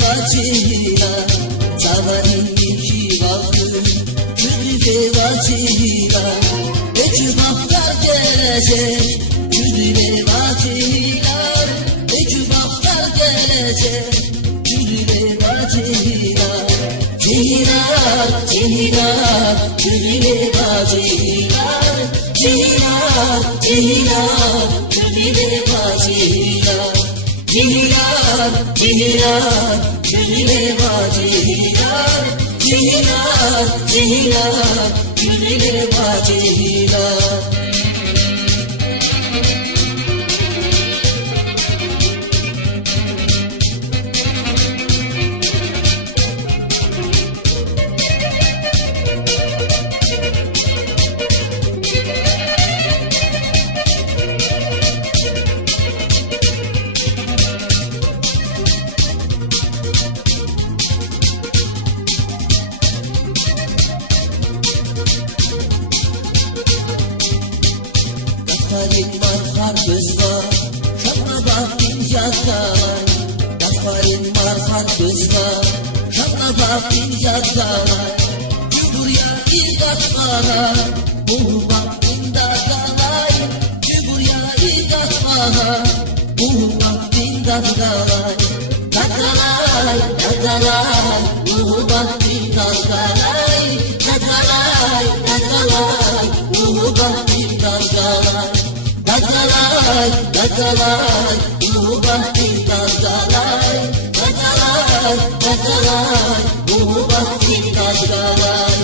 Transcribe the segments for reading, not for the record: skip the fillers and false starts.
vacila Zavarin iki vakı Küdüle vacila Ecü baktar gelecek Küdüle vacila Ecü baktar gelecek Küdüle vacila Cihinar, cihinar Küdüle vacila Cihinar, cihinar Küdüle vacila Cihinar, cihinar, gülüne vacilar Cihinar, cihinar, gülüne vacilar Daftarin var karpuzda, şapna baktın yatağay Daftarin var karpuzda, şapna baktın yatağay Cüburya ilgatmana, bu baktın da dalay Cüburya ilgatmana, bu baktın da dalay Dadalay, dadalay, bu baktın da dalay Dadalay, dadalay, bu baktın da dalay Dadalay, dadalay, bu bahtın dadalay Dadalay, dadalay, bu bahtın dadalay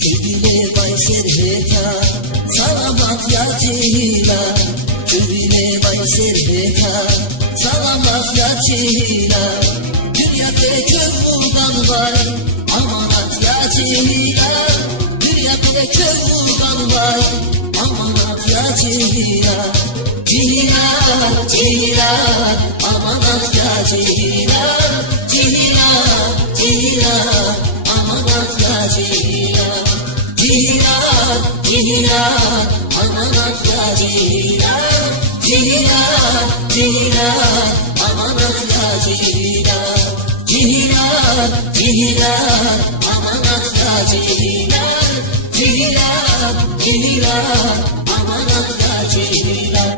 Küdüle vay serheta, salamat ya cihila Küdüle vay serheta, salamat ya cihila Dünyada kör vurgan var, amanat ya cihila Dünyada kör vurgan var, amanat ya cihila Cihila, cihila, amanat ya cihila Cihila, cihila, amanat ya cihila Cihinar, cihinar, amanat ya cihinar Cihinar, cihinar, amanat ya cihinar Cihinar, cihinar, amanat ya cihinar Cihinar, cihinar, amanat ya cihinar